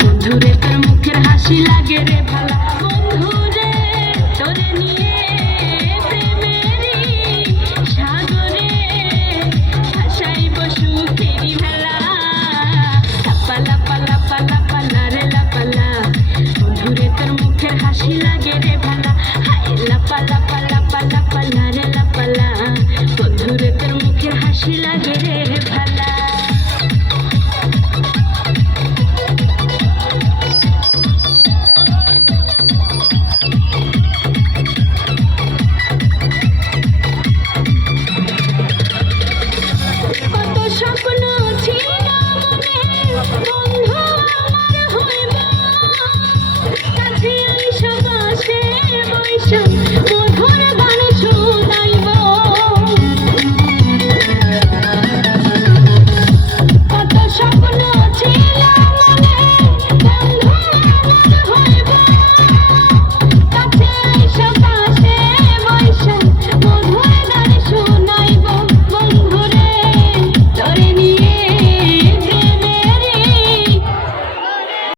বন্ধুরে তোর মুখের হাসি লাগে রে ভালা, বন্ধুরে তোরে নিয়ে প্রেমেরই সাগরে ভাসাইব সুখেরই ভেলা। লাপালা পালা পালা পালা রে লাপালা, বন্ধুরে তোর মুখের হাসি লাগে রে ভালা। হাই লাপালা পালা পালা পালা রে লাপালা, বন্ধুরে তোর মুখের হাসি লাগে রে।